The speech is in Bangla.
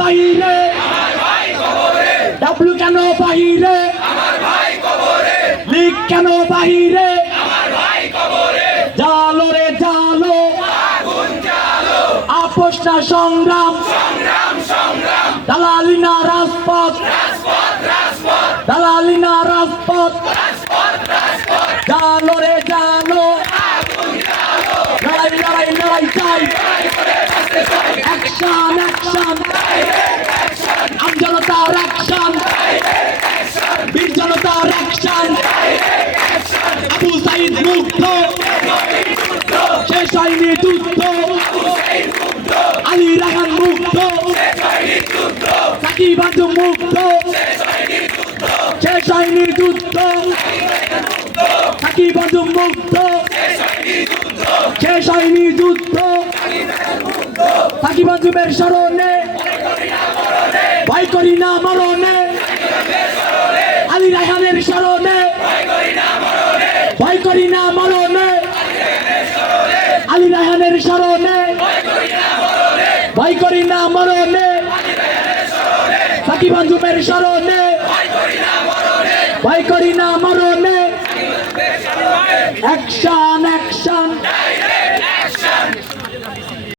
বাহিরে ডাব্লু কেন বাহিরে লিগ কেন বাহিরে জালো রে সংগ্রাম। দালালি না রাজপথ। দালালি না রাজপথ। লড়াই লড়াই লড়াই চাই। অ্যাকশন অ্যাকশন যুদ্ধ আলী রাহান মুগ্ধ সাকিব আজম মুগ্ধ শেষ হয়নি যুদ্ধ। সাকিব আজম মুগ্ধ শেষ হয়নি যুদ্ধ। সাকিব আজমের স্মরণে। ভয় করি না মরণে। আলী রায়হানের স্মরণে। ভয় করি না মরণে। আলী রায়হানের স্মরণে। ভয় করি না মরণে। সাকিব আঞ্জুমের স্মরণে। ভয় করি না মরণে। অ্যাকশন